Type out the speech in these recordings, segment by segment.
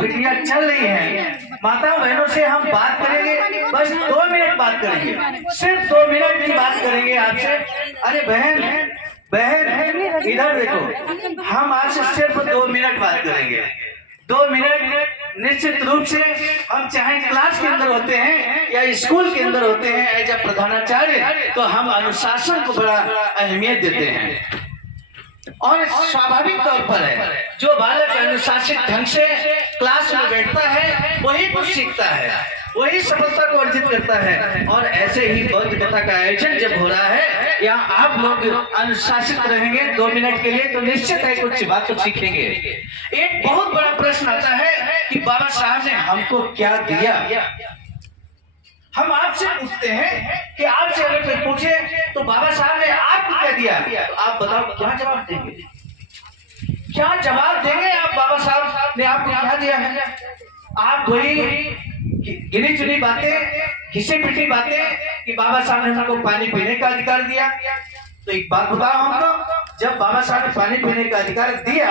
फिटियां चल रही हैं, माताओं बहनों से हम बात करेंगे, बस 2 मिनट बात करेंगे, सिर्फ 2 मिनट की बात करेंगे आपसे। अरे बहन बहन इधर देखो, हम आपसे सिर्फ 2 मिनट बात करेंगे। 2 मिनट निश्चित रूप से हम चाहे क्लास के अंदर होते हैं या स्कूल के अंदर होते हैं एज ए प्रधानाचार्य, तो हम अनुशासन को बड़ा अहमियत देते हैं। और स्वाभाविक तौर पर है, जो बालक अनुशासित ढंग से क्लास में बैठता है वही कुछ सीखता है, वही सफलता को अर्जित करता है। और ऐसे ही बौद्ध कथा का आयोजन जब हो रहा है, या आप लोग अनुशासित रहेंगे 2 मिनट के लिए, तो निश्चित है कुछ बात तो सीखेंगे। एक बहुत बड़ा प्रश्न आता है कि बाबा साहब ने हमको क्या दिया। हम आपसे पूछते हैं कि आपसे अगर कोई पूछे तो बाबा साहब ने आपको क्या दिया, तो आप बताओ क्या जवाब देंगे? क्या जवाब देंगे आप? बाबा साहब ने आपको क्या दिया है? आप वही गिनी चुनी बातें, घिसे पिटी बातें कि बाबा साहब ने हमको पानी पीने का अधिकार दिया। तो एक बात बताओ हमको, जब बाबा साहब ने पानी पीने का अधिकार दिया,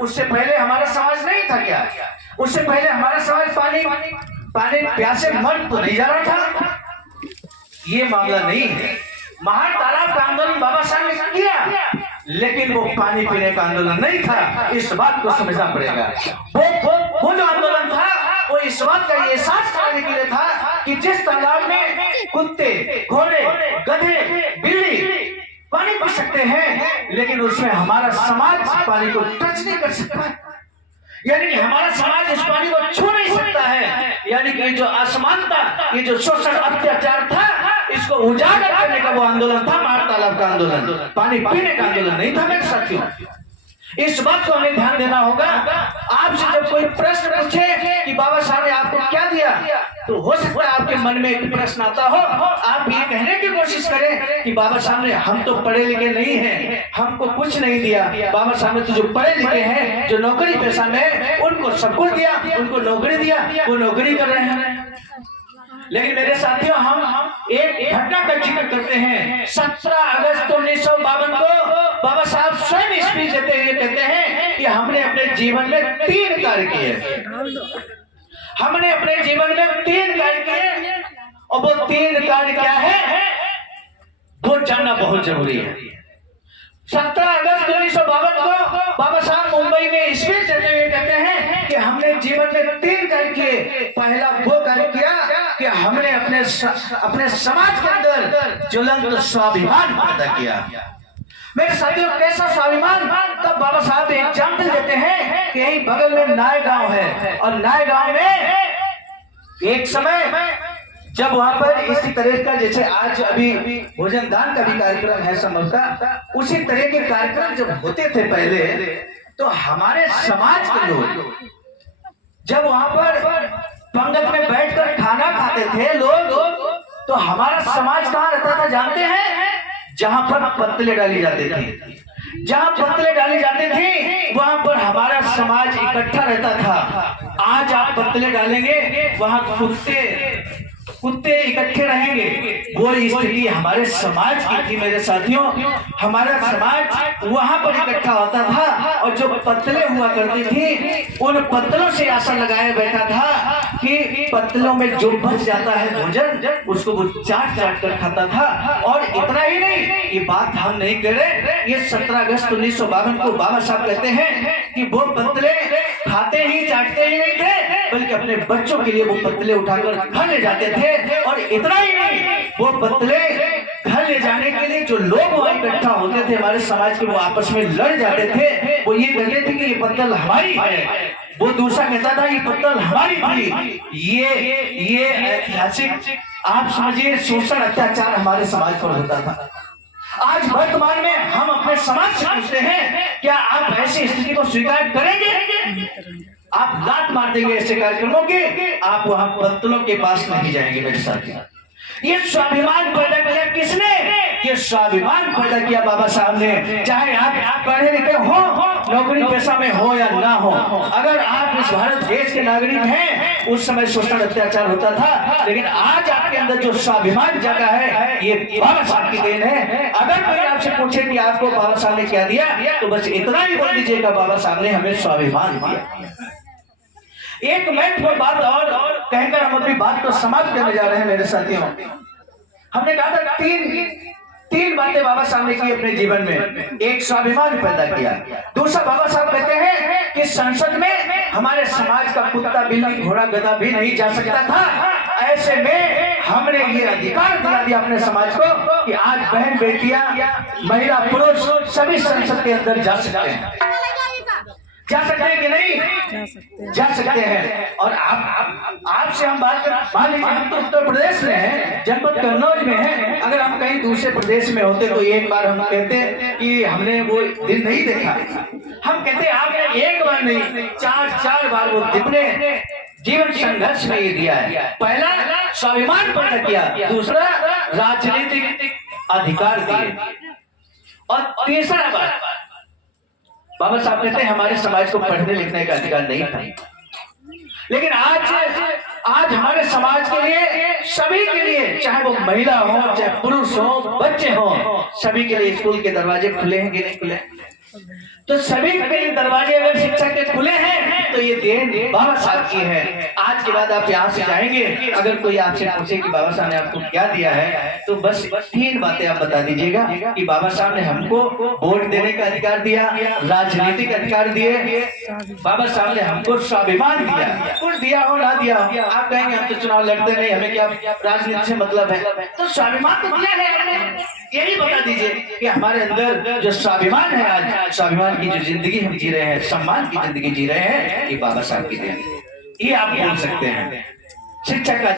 उससे पहले हमारा समाज नहीं था क्या? उससे पहले हमारा समाज पानी प्यासे मर तो नहीं जा रहा था? ये मामला नहीं है। महान तालाब का आंदोलन बाबा साहब ने किया, लेकिन वो पानी पीने का आंदोलन नहीं था, इस बात को समझना पड़ेगा। वो जो आंदोलन था वो इस बात का एहसास कराने के लिए था कि जिस तालाब में कुत्ते, घोड़े, गधे, बिल्ली पानी पी सकते हैं, लेकिन उसमें हमारा समाज पानी को टच नहीं कर सकता है, यानी कि हमारा समाज इस पानी को छू नहीं सकता है। यानी कि जो असमानता, ये जो शोषण अत्याचार था, इसको उजागर करने का वो आंदोलन था, महान तालाब का आंदोलन, पानी पीने का आंदोलन नहीं था मेरे साथियों। इस बात को हमें ध्यान देना होगा। आपसे जब कोई प्रश्न पूछे कि बाबा साहब ने आपको क्या दिया, तो हो सकता है आपके मन में एक प्रश्न आता हो, आप ये कहने की कोशिश करें कि बाबा साहब ने, हम तो पढ़े लिखे नहीं हैं, हमको कुछ नहीं दिया। बाबा साहब ने तो जो पढ़े लिखे हैं, जो नौकरी पेशा में, उनको सब कुछ दिया, उनको नौकरी दिया, वो नौकरी कर रहे हैं। लेकिन मेरे साथियों, हम एक घटना का जिक्र करते हैं। 17 अगस्त 1952 को बाबा साहब स्वयं स्पीच देते हुए कहते हैं कि हमने अपने जीवन में 3 कार्य किए, हमने अपने जीवन में 3 कार्य किए, और वो 3 कार्य क्या है वो जानना बहुत जरूरी है। 17 अगस्त 1952 को बाबा साहब मुंबई में स्पीच देते हुए कहते हैं कि हमने जीवन में 3 कार्य किए। पहला वो कार्य किया कि हमने अपने समाज के अंदर ज्वलंत स्वाभिमान पैदा किया। मेरे साथियों, कैसा स्वाभिमान? तब बाबा साहब एग्जाम्पल देते हैं कि यही बगल में नाय गांव है, और नाय गांव में एक समय जब वहां पर इसी तरह का, जैसे आज अभी भोजन दान का भी कार्यक्रम है संभवतः, उसी तरह के कार्यक्रम जब होते थे पहले, तो हमारे समाज के लोग जब वहां पर पंगत में बैठकर खाना खाते थे लोग, तो हमारा समाज कहाँ रहता था जानते हैं? जहां पर पत्तले डाली जाती थी, जहां पत्तले डाली जाती थी, वहां पर हमारा समाज इकट्ठा रहता था। आज आप पत्तले डालेंगे, वहां कुत्ते इकट्ठे रहेंगे। वो स्थिति हमारे समाज की थी मेरे साथियों। हमारा समाज वहां पर इकट्ठा होता था, और जो पत्तले हुआ करती थी, उन पत्तलों से आशा लगाया बैठा था कि पत्तलों में जो बच जाता है भोजन, उसको वो चाट कर खाता था। और इतना ही नहीं, ये बात हम नहीं कह रहे, ये 17 अगस्त 1952 को बाबा साहब कहते हैं कि वो पत्तले खाते ही चाटते ही नहीं थे, बल्कि अपने बच्चों के लिए वो पत्तले उठाकर घर ले जाते थे। और इतना ही नहीं, वो पत्तले घर ले जाने के लिए जो लोग वहां इकट्ठा होते थे हमारे समाज के, वो आपस में लड़ जाते थे। वो ये कहते थे कि ये पत्तल हमारी है, वो दूसरा कहता था ये पत्तल हमारी थी। ये ऐतिहासिक, आप समझिए, शोषण अत्याचार हमारे समाज पर होता था। आज वर्तमान में हम अपने समाज से पूछते हैं, क्या आप ऐसी स्थिति को स्वीकार करेंगे? आप लात मार देंगे ऐसे कार्यक्रमों के, आप वहां पत्तलों के पास नहीं जाएंगे मेरे साथी। ये स्वाभिमान पैदा किया किसने? ये स्वाभिमान पैदा किया बाबा साहब ने। चाहे आप पढ़े लिखे हो, नौकरी पेशा में हो या ना हो, अगर आप इस भारत देश के नागरिक हैं, उस समय शोषण अत्याचार होता था, लेकिन आज आपके अंदर जो स्वाभिमान जगा है, ये बाबा साहब की देन है। अगर कोई आपसे पूछे कि आपको बाबा साहब ने क्या दिया, तो बस इतना ही बोल दीजिएगा, बाबा साहब ने हमें स्वाभिमान दिया। एक महत्वपूर्ण बात और कहकर हम अपनी बात को समाप्त करने जा रहे हैं मेरे साथियों। हमने कहा था तीन बातें बाबा साहब ने की अपने जीवन में। एक, स्वाभिमान पैदा किया। दूसरा, बाबा साहब कहते हैं कि संसद में हमारे समाज का कुत्ता, बिल्ली, घोड़ा, गधा भी नहीं जा सकता था। ऐसे में हमने ये अधिकार दिला दिया अपने समाज को कि आज बहन, बेटियां, महिला, पुरुष सभी संसद के अंदर जा सकते हैं। जा सकते हैं कि नहीं? जा सकते हैं। और आपसे हम बात कर, मान लीजिए हम तो उत्तर प्रदेश में हैं, जनपद कन्नौज में हैं। अगर हम कहीं दूसरे प्रदेश में होते तो एक बार हम कहते कि हमने वो दिन नहीं देखा। हम कहते आपने एक बार नहीं, चार बार वो अपने जीवन संघर्ष में ये दिया है। पहला, स्वाभिमान पैदा किया। दूसरा, राजनीतिक अधिकार दिए। और तीसरा बात, बाबा साहब कहते हैं हमारे समाज को पढ़ने लिखने का अधिकार नहीं था, लेकिन आज हमारे समाज के लिए, सभी के लिए, चाहे वो महिला हो, चाहे पुरुष हो, बच्चे हो, सभी के लिए स्कूल के दरवाजे खुले हैं कि नहीं खुले? तो सभी के दरवाजे अगर शिक्षा के खुले हैं तो ये देन बाबा साहब की है। आज के बाद आप यहाँ से जाएंगे, अगर कोई आपसे पूछे कि बाबा साहब ने आपको क्या दिया है, तो बस 3 बातें आप बता दीजिएगा कि बाबा साहब ने हमको वोट देने का अधिकार दिया, राजनीतिक अधिकार दिए, बाबा साहब ने हमको स्वाभिमान दिया। कुछ दिया हो ना दिया हो, आप कहेंगे हम तो चुनाव लड़ते नहीं, हमें क्या राजनीति से मतलब है, तो स्वाभिमान तो दिया है। यही बता दीजिए कि हमारे अंदर जो स्वाभिमान है, आज स्वाभिमान की जो जिंदगी हम जी रहे हैं, सम्मान की जिंदगी जी रहे हैं, ये बाबा साहब की देन है। ये आप बोल सकते हैं। शिक्षा का